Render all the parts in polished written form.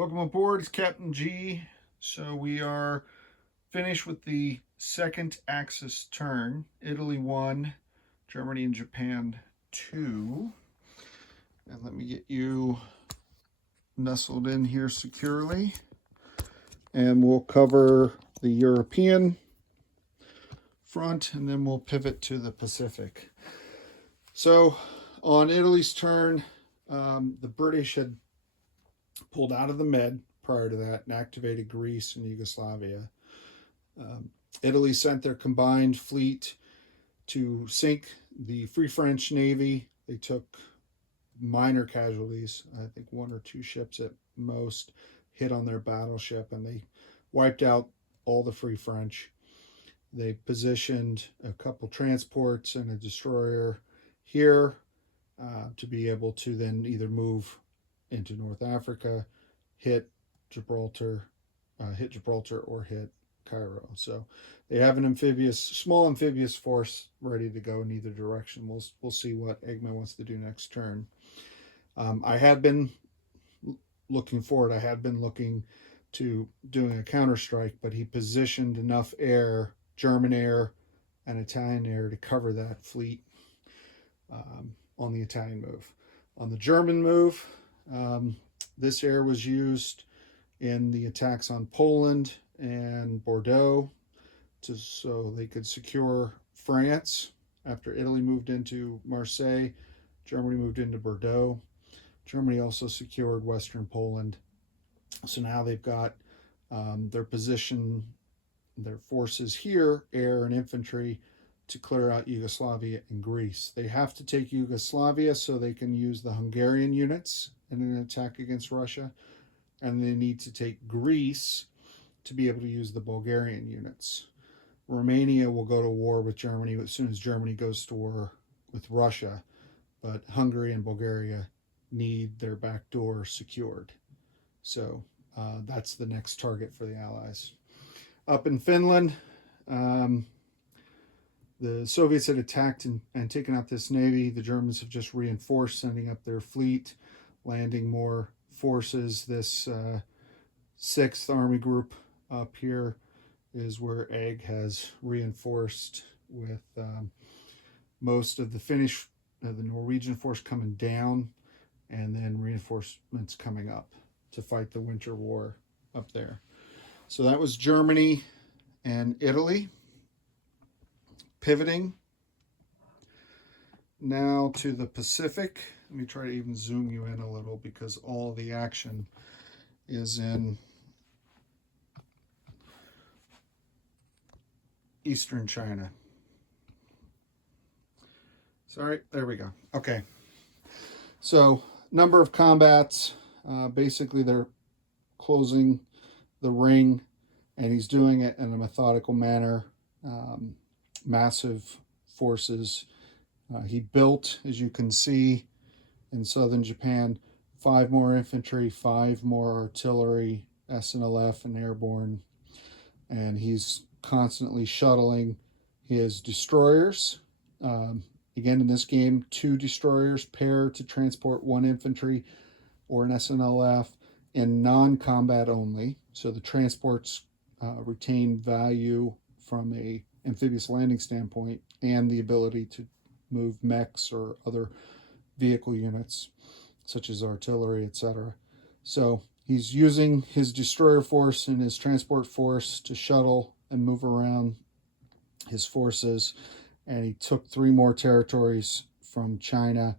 Welcome aboard, it's Captain G. So we are finished with the second Axis turn. Italy 1, Germany and Japan 2. And let me get you nestled in here securely. And we'll cover the European front and then we'll pivot to the Pacific. So on Italy's turn, the British had pulled out of the Med prior to that and activated Greece and Yugoslavia. Italy sent their combined fleet to sink the Free French Navy. They took minor casualties, I think one or two ships at most, hit on their battleship, and they wiped out all the Free French. They positioned a couple transports and a destroyer here to be able to then either move into North Africa, hit Gibraltar, or hit Cairo. So they have an small amphibious force ready to go in either direction. We'll see what Eggman wants to do next turn. I had been looking forward. I had been looking to doing a counterstrike, but he positioned enough air, German air and Italian air, to cover that fleet on the Italian move. On the German move, this air was used in the attacks on Poland and Bordeaux so they could secure France. After Italy moved into Marseille, Germany moved into Bordeaux. Germany also secured Western Poland. So now they've got their forces here, air and infantry, to clear out Yugoslavia and Greece. They have to take Yugoslavia so they can use the Hungarian units in an attack against Russia, and they need to take Greece to be able to use the Bulgarian units. Romania will go to war with Germany as soon as Germany goes to war with Russia, but Hungary and Bulgaria need their back door secured. So that's the next target for the Allies. Up in Finland, the Soviets had attacked and taken out this navy. The Germans have just reinforced, sending up their fleet, landing more forces. This 6th Army Group up here is where Egg has reinforced, with most of the Norwegian force coming down, and then reinforcements coming up to fight the Winter War up there. So that was Germany and Italy. Pivoting now to the Pacific. Let me try to even zoom you in a little because all the action is in eastern China. Sorry, there we go. Okay. So, number of combats. Basically, they're closing the ring, and he's doing it in a methodical manner. Massive forces. He built, as you can see, in southern Japan, 5 more infantry, 5 more artillery, SNLF and airborne, and he's constantly shuttling his destroyers. Again, in this game, 2 destroyers pair to transport 1 infantry or an SNLF in non-combat only. So the transports retain value from a amphibious landing standpoint and the ability to move mechs or other vehicle units such as artillery, etc. So he's using his destroyer force and his transport force to shuttle and move around his forces, and he took 3 more territories from China.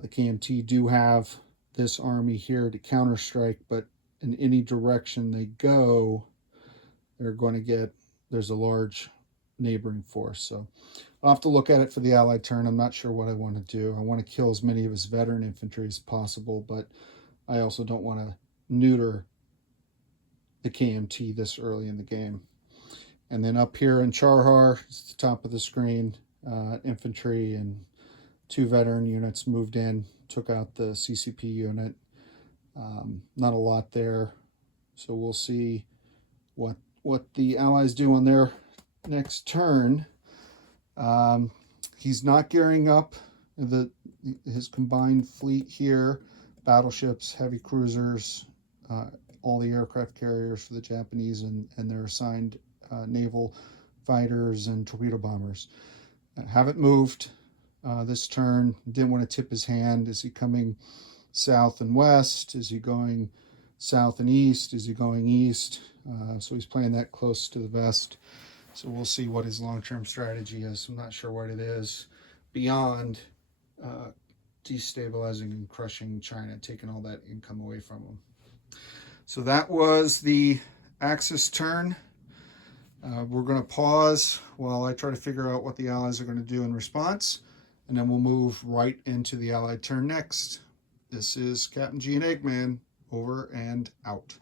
The KMT do have this army here to counterstrike, but in any direction they go, they're going to get, there's a large neighboring force. So I'll have to look at it for the Allied turn. I'm not sure what I want to do. I want to kill as many of his veteran infantry as possible, but I also don't want to neuter the KMT this early in the game. And then up here in Charhar, it's the top of the screen, infantry and 2 veteran units moved in, took out the CCP unit. Not a lot there, so we'll see what the Allies do on their next turn. He's not gearing up his combined fleet here, battleships, heavy cruisers, all the aircraft carriers for the Japanese and their assigned naval fighters and torpedo bombers. Haven't moved this turn. Didn't want to tip his hand. Is he coming south and west? Is he going south and east? Is he going east? So he's playing that close to the vest. So we'll see what his long-term strategy is. I'm not sure what it is beyond destabilizing and crushing China, taking all that income away from them. So that was the Axis turn. We're going to pause while I try to figure out what the Allies are going to do in response, and then we'll move right into the Allied turn next. This is Captain G and Eggman, over and out.